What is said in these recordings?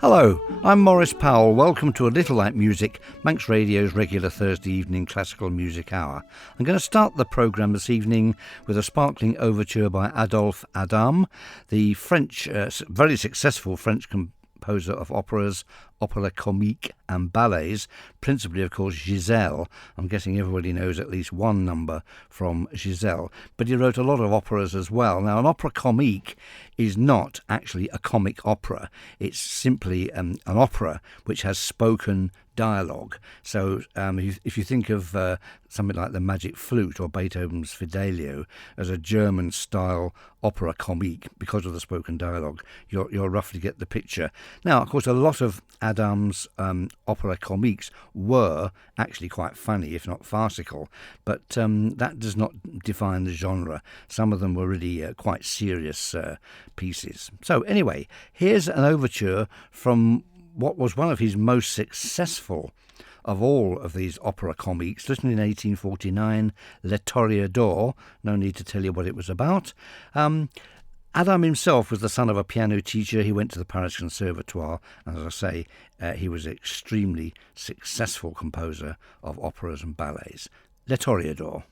Hello, I'm Maurice Powell. Welcome to A Little Like Music, Manx Radio's regular Thursday evening classical music hour. I'm going to start the programme this evening with a sparkling overture by Adolphe Adam, the French, very successful French composer of operas, opera comique and ballets, principally, of course, Giselle. I'm guessing everybody knows at least one number from Giselle. But he wrote a lot of operas as well. Now, an opera comique is not actually a comic opera. It's simply an opera which has spoken dialogue. So if you think of something like the Magic Flute or Beethoven's Fidelio as a German-style opera comique, because of the spoken dialogue, you'll roughly get the picture. Now, of course, a lot of Adam's opera comiques were actually quite funny, if not farcical, but that does not define the genre. Some of them were really quite serious pieces. So anyway, here's an overture from what was one of his most successful of all of these opera comiques, written in 1849, Le Toreador. No need to tell you what it was about. Adam himself was the son of a piano teacher. He went to the Paris Conservatoire, and as I say, he was an extremely successful composer of operas and ballets. Le Toreador.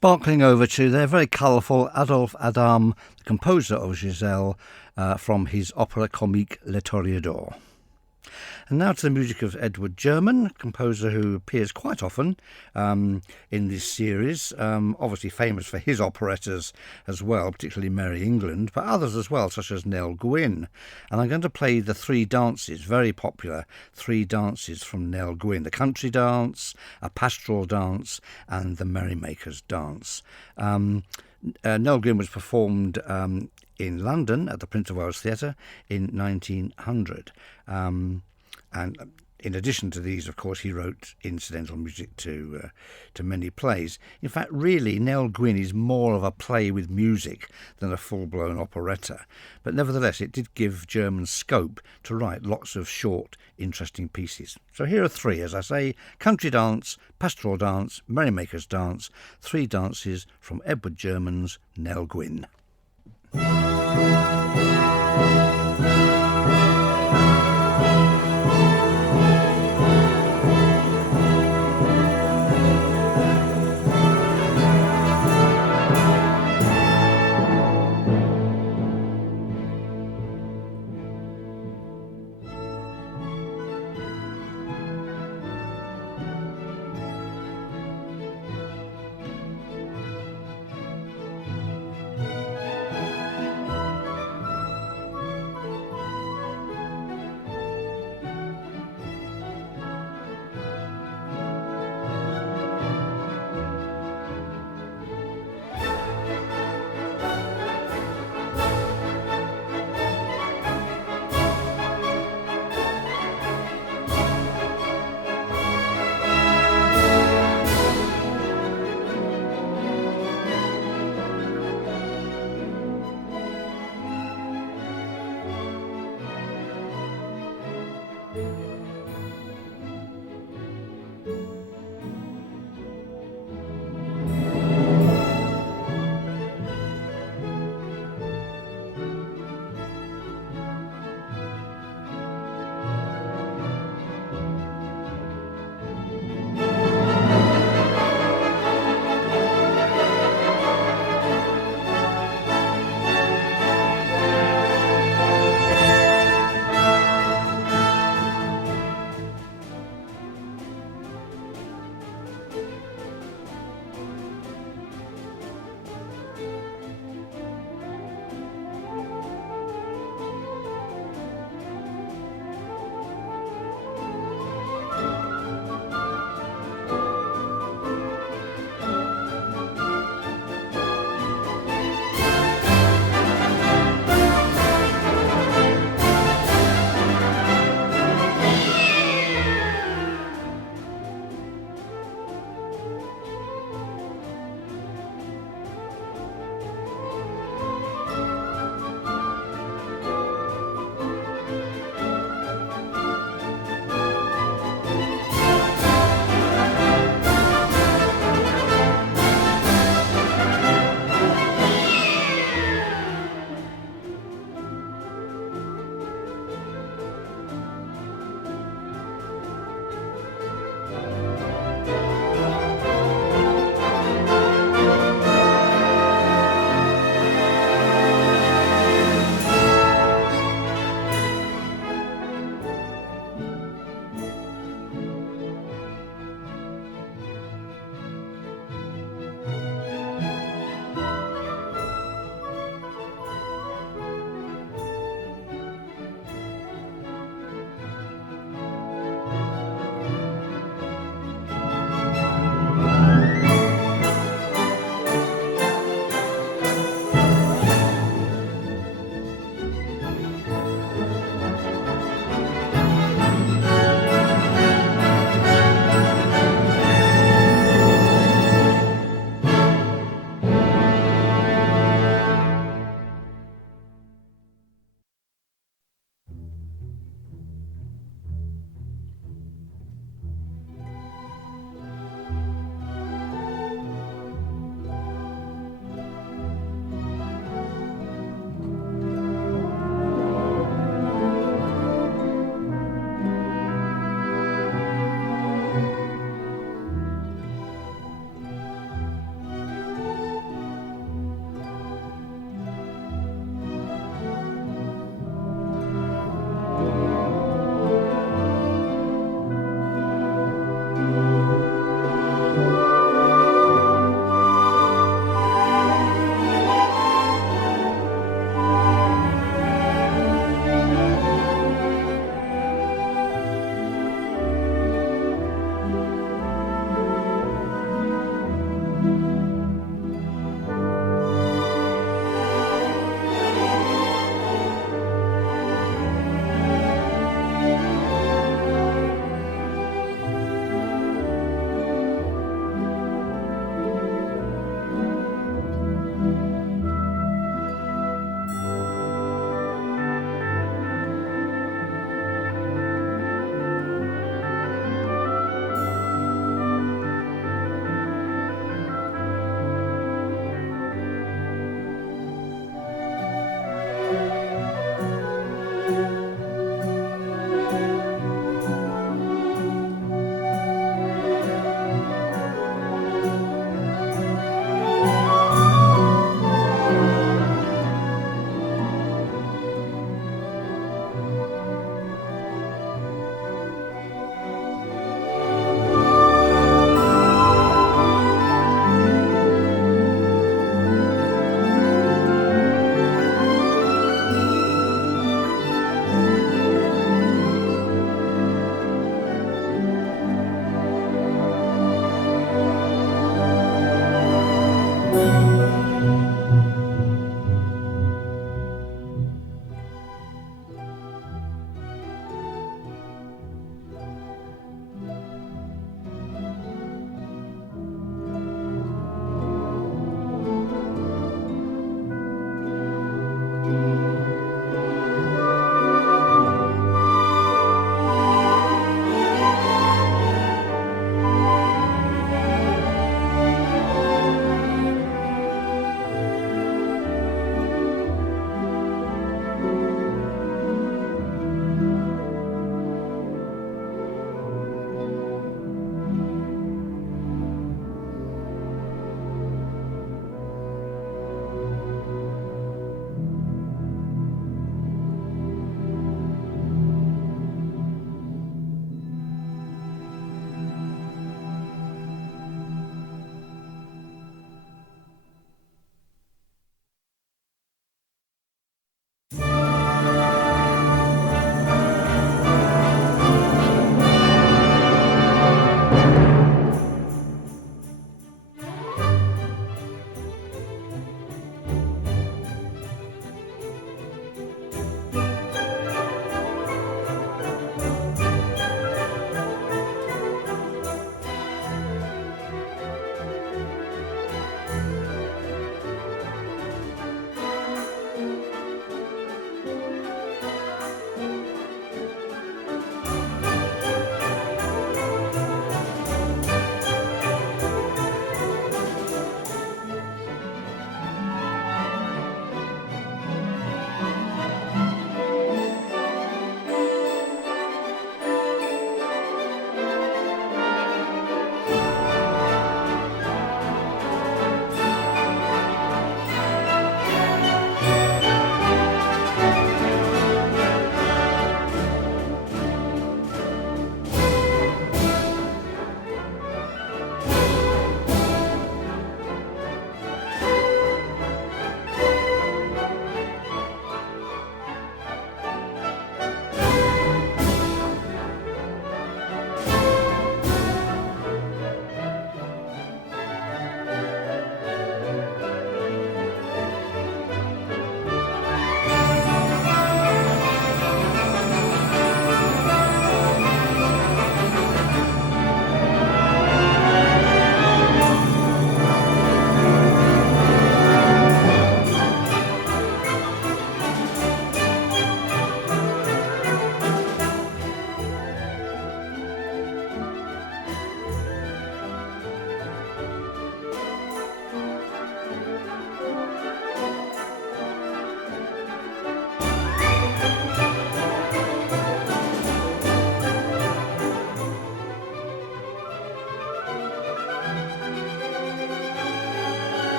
sparkling overture. They're very colourful. Adolphe Adam, the composer of Giselle, from his opera comique Le Toreador. And now to the music of Edward German, a composer who appears quite often in this series, obviously famous for his operettas as well, particularly Merry England, but others as well, such as Nell Gwyn. And I'm going to play the three dances, very popular three dances from Nell Gwyn: the country dance, a pastoral dance, and the merrymaker's dance. Nell Gwyn was performed in London at the Prince of Wales Theatre in 1900. And in addition to these, of course, he wrote incidental music to many plays. In fact, really, Nell Gwyn is more of a play with music than a full-blown operetta. But nevertheless, it did give German scope to write lots of short, interesting pieces. So here are three, as I say: country dance, pastoral dance, merrymaker's dance, three dances from Edward German's Nell Gwyn.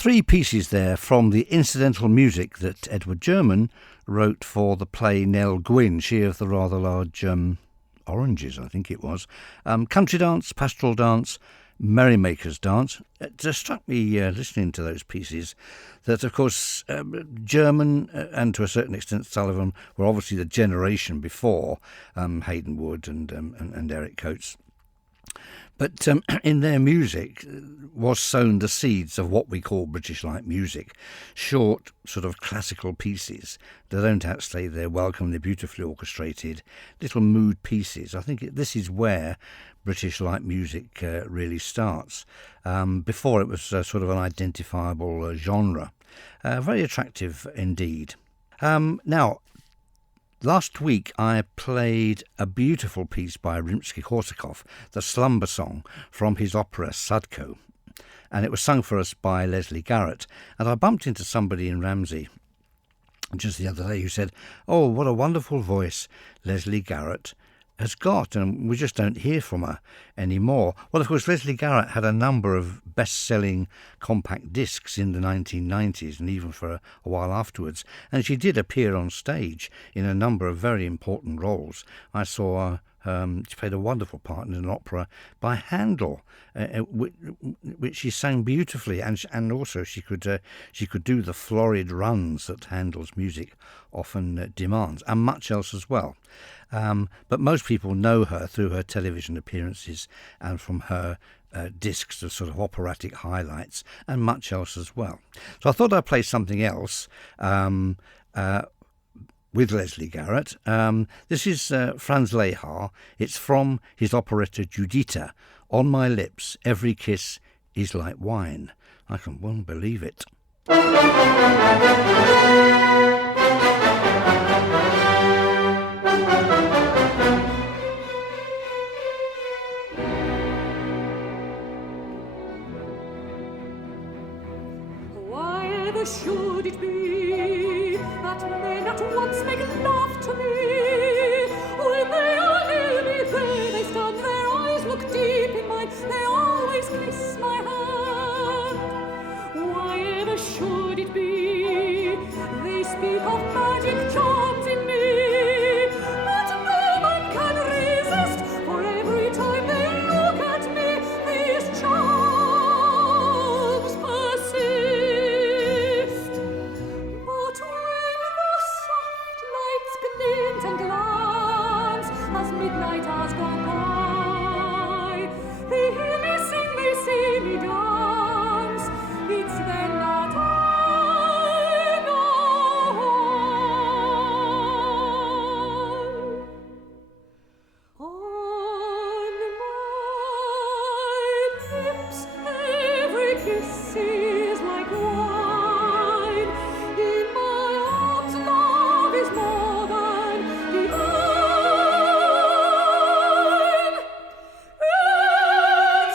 Three pieces there from the incidental music that Edward German wrote for the play Nell Gwyn, she of the rather large oranges, I think it was. Country dance, pastoral dance, merrymaker's dance. It just struck me listening to those pieces that, of course, German and to a certain extent Sullivan were obviously the generation before Hayden Wood and Eric Coates. But in their music was sown the seeds of what we call British light music. Short, sort of classical pieces that don't outstay their welcome. They're beautifully orchestrated, little mood pieces. I think this is where British light music really starts. Before it was sort of an identifiable genre. Very attractive indeed. Now, last week I played a beautiful piece by Rimsky-Korsakov, the Slumber Song from his opera Sadko, and it was sung for us by Leslie Garrett. And I bumped into somebody in Ramsey just the other day who said, "Oh, what a wonderful voice Leslie Garrett has got, and we just don't hear from her anymore." Well, of course, Leslie Garrett had a number of best-selling compact discs in the 1990s and even for a while afterwards, and she did appear on stage in a number of very important roles. I saw she played a wonderful part in an opera by Handel, which she sang beautifully, and also she could do the florid runs that Handel's music often demands, and much else as well. But most people know her through her television appearances and from her discs of sort of operatic highlights and much else as well. So I thought I'd play something else with Leslie Garrett. This is Franz Lehar. It's from his operetta Judita. On my lips, every kiss is like wine. I can well believe it. Why should it be that men at once make love to me? When they are near me, there they stand, their eyes look deep in mine, they always kiss my hand. Why ever should it be they speak of magic charms in me? But no man can resist, for every time they look at me, these charms persist. But when the soft lights glint and glance as midnight hours go by, they hear me sing, they see me dance, it's then that I know why. On my lips every kiss is like wine, in my arms love is more than divine. In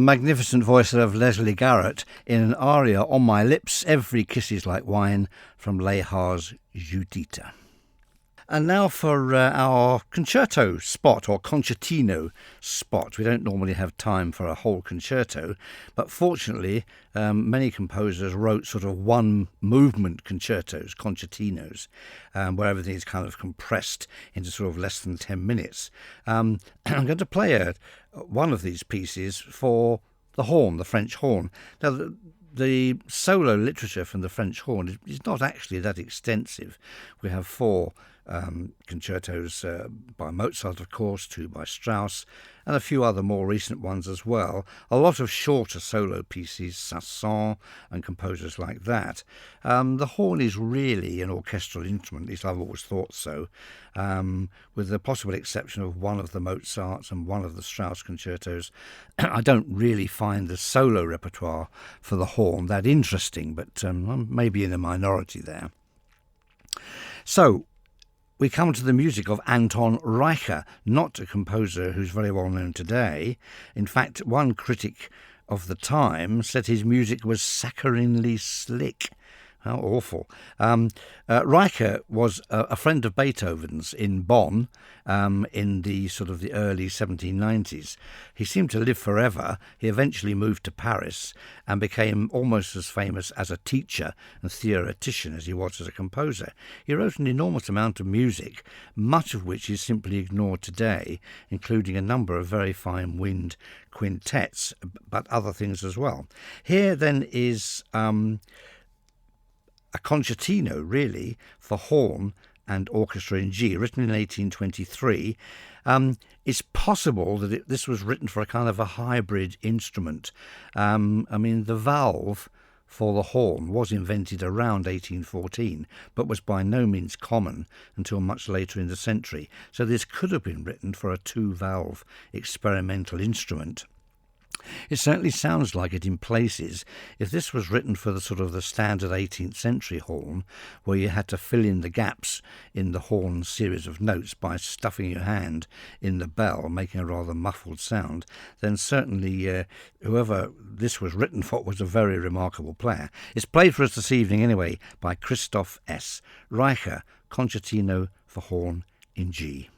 the magnificent voice of Leslie Garrett in an aria, On My Lips, Every Kiss Is Like Wine, from Lehar's Judita. And now for our concerto spot, or concertino spot. We don't normally have time for a whole concerto, but fortunately many composers wrote sort of one movement concertos, concertinos, where everything is kind of compressed into sort of less than 10 minutes. I'm going to play one of these pieces for the horn, the French horn. Now, the solo literature from the French horn is not actually that extensive. We have 4 concertos by Mozart, of course, 2 by Strauss, and a few other more recent ones as well. A lot of shorter solo pieces, Saint-Saëns and composers like that. The horn is really an orchestral instrument, at least I've always thought so, with the possible exception of one of the Mozarts and one of the Strauss concertos. I don't really find the solo repertoire for the horn that interesting, but I'm maybe in a minority there. So, we come to the music of Anton Reicher, not a composer who's very well known today. In fact, one critic of the time said his music was saccharinely slick. How awful. Reicher was a friend of Beethoven's in Bonn in the sort of the early 1790s. He seemed to live forever. He eventually moved to Paris and became almost as famous as a teacher and theoretician as he was as a composer. He wrote an enormous amount of music, much of which is simply ignored today, including a number of very fine wind quintets, but other things as well. Here then is a concertino, really, for horn and orchestra in G, written in 1823. It's possible that this was written for a kind of a hybrid instrument. I mean, the valve for the horn was invented around 1814, but was by no means common until much later in the century. So this could have been written for a 2-valve experimental instrument. It certainly sounds like it in places. If this was written for the sort of the standard 18th century horn, where you had to fill in the gaps in the horn's series of notes by stuffing your hand in the bell, making a rather muffled sound, then certainly whoever this was written for was a very remarkable player. It's played for us this evening anyway by Christoph S. Reicher, Concertino for Horn in G.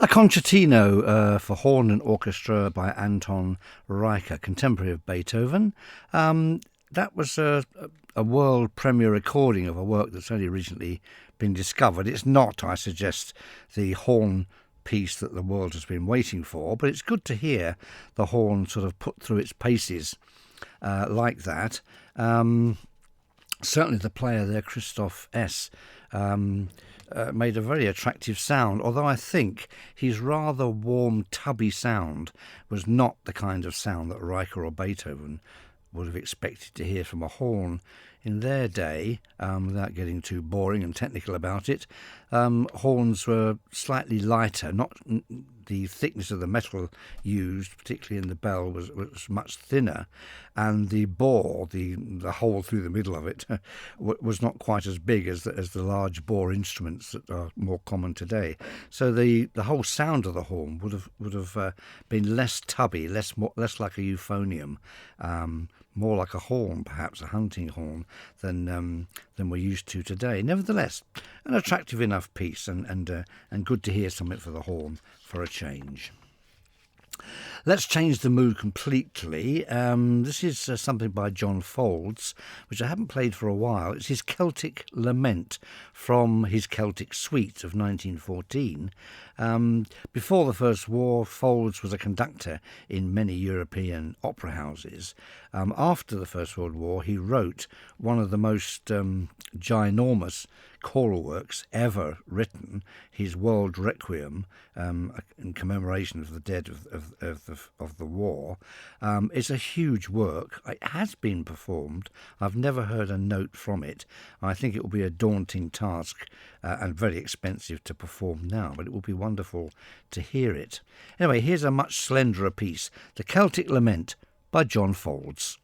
A concertino for horn and orchestra by Anton Reicher, contemporary of Beethoven. That was a world premiere recording of a work that's only recently been discovered. It's not, I suggest, the horn piece that the world has been waiting for, but it's good to hear the horn sort of put through its paces like that. Certainly the player there, Christoph S., made a very attractive sound, although I think his rather warm, tubby sound was not the kind of sound that Reicher or Beethoven would have expected to hear from a horn in their day. Without getting too boring and technical about it, horns were slightly lighter, not the thickness of the metal used, particularly in the bell, was much thinner, and the bore, the hole through the middle of it, was not quite as big as the large bore instruments that are more common today. So the whole sound of the horn would have been less tubby, less like a euphonium, more like a horn, perhaps a hunting horn, than we're used to today. Nevertheless, an attractive enough piece, and good to hear something for the horn for a change. Let's change the mood completely. This is something by John Folds, which I haven't played for a while. It's his Celtic Lament from his Celtic Suite of 1914. Before the First War, Folds was a conductor in many European opera houses. After the First World War, he wrote one of the most ginormous choral works ever written, his World Requiem, in commemoration of the dead of the war. It's a huge work. It has been performed. I've never heard a note from it. I think it will be a daunting task and very expensive to perform now, but it will be wonderful to hear it. Anyway, here's a much slenderer piece, The Celtic Lament by John Folds.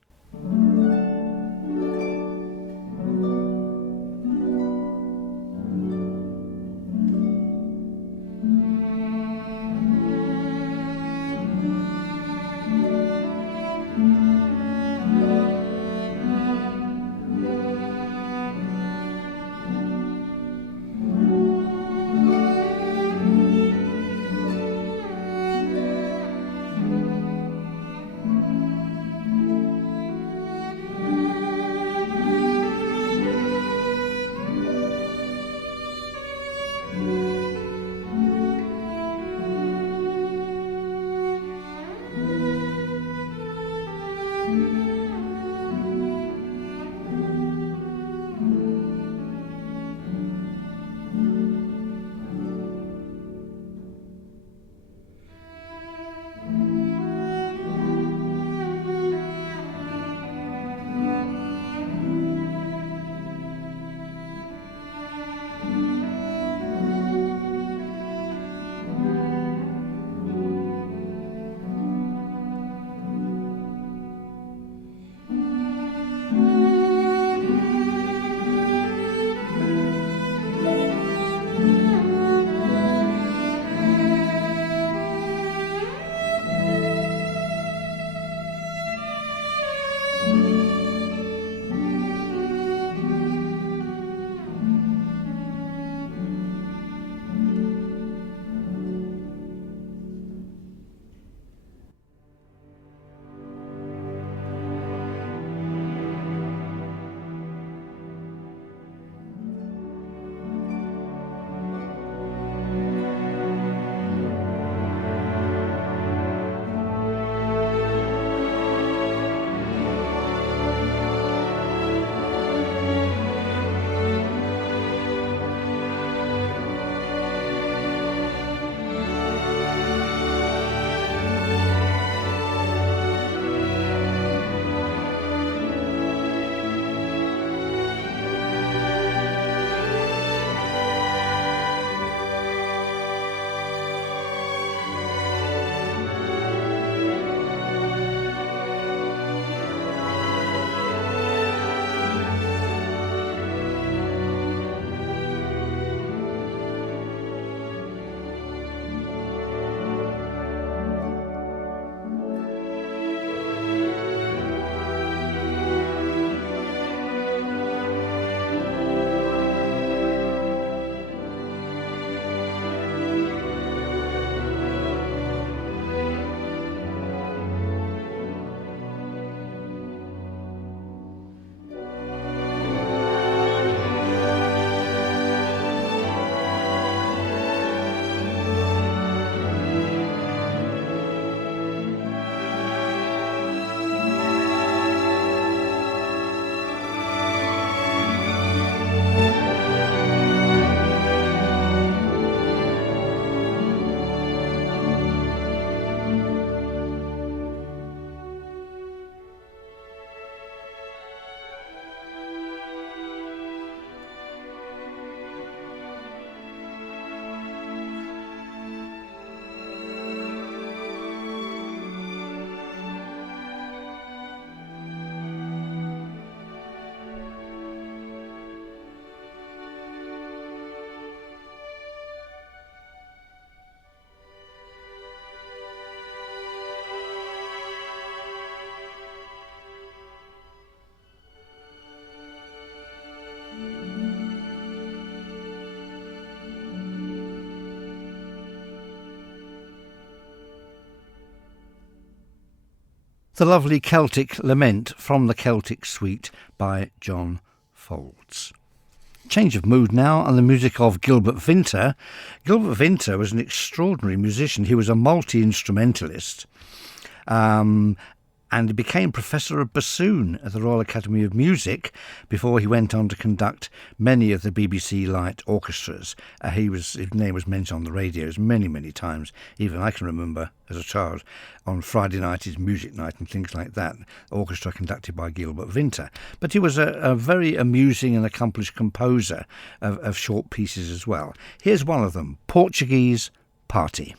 The lovely Celtic Lament from the Celtic Suite by John Folds. Change of mood now, and the music of Gilbert Vinter. Gilbert Vinter was an extraordinary musician. He was a multi-instrumentalist. And he became Professor of Bassoon at the Royal Academy of Music before he went on to conduct many of the BBC Light orchestras. His name was mentioned on the radios many, many times. Even I can remember as a child on Friday night is music night and things like that. Orchestra conducted by Gilbert Vinter. But he was a very amusing and accomplished composer of short pieces as well. Here's one of them, Portuguese Party.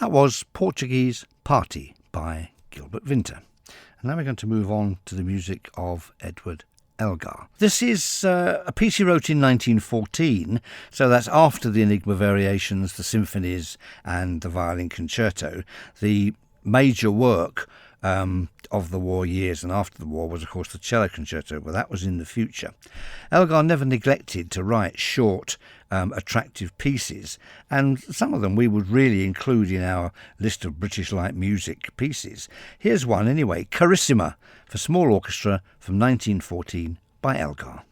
That was Portuguese Party by Gilbert Vinter. And now we're going to move on to the music of Edward Elgar. This is a piece he wrote in 1914, so that's after the Enigma Variations, the symphonies and the violin concerto. The major work of the war years and after the war was, of course, the cello concerto, but that was in the future. Elgar never neglected to write short, attractive pieces, and some of them we would really include in our list of British light music pieces. Here's one anyway, Carissima, for small orchestra from 1914 by Elgar.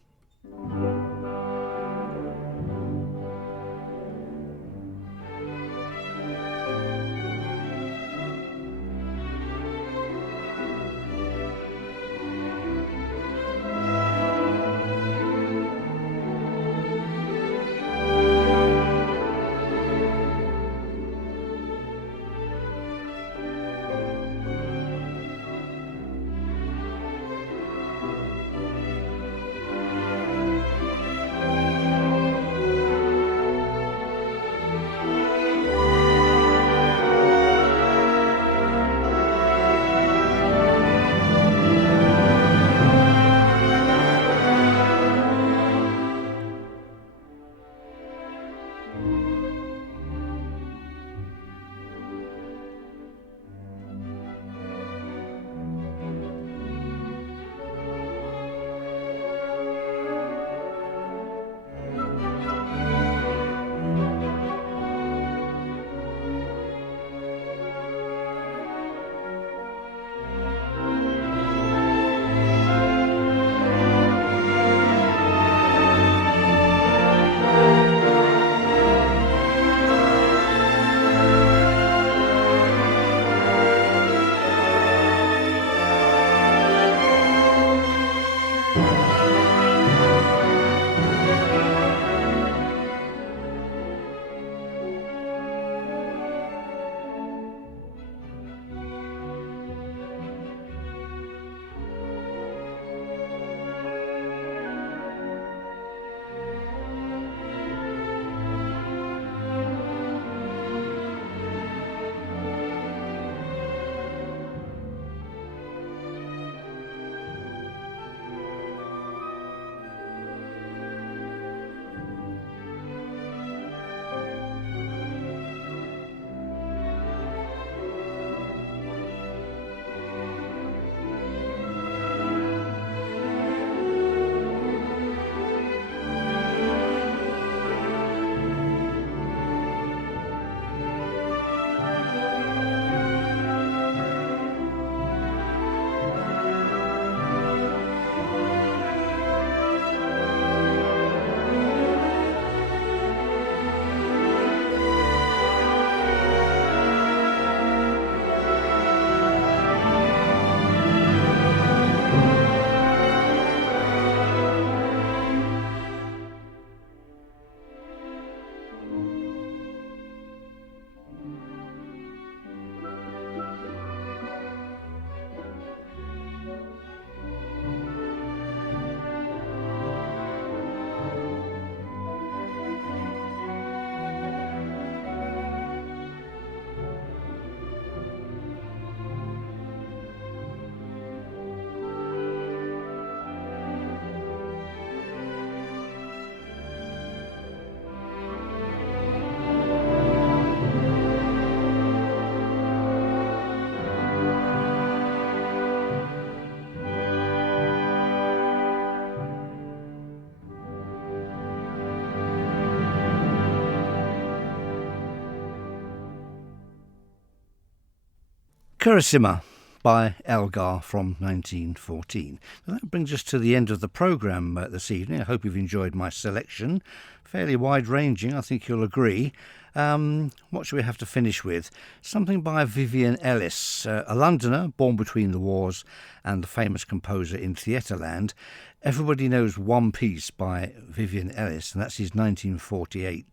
Carissima by Elgar from 1914. Now that brings us to the end of the programme this evening. I hope you've enjoyed my selection. Fairly wide-ranging, I think you'll agree. What should we have to finish with? Something by Vivian Ellis, a Londoner born between the wars and the famous composer in Theatreland. Everybody knows One Piece by Vivian Ellis, and that's his 1948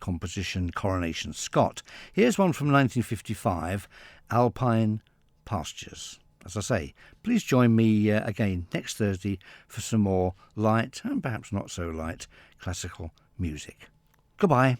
composition Coronation Scott. Here's one from 1955, Alpine Pastures. As I say, please join me again next Thursday for some more light and perhaps not so light classical music. Goodbye.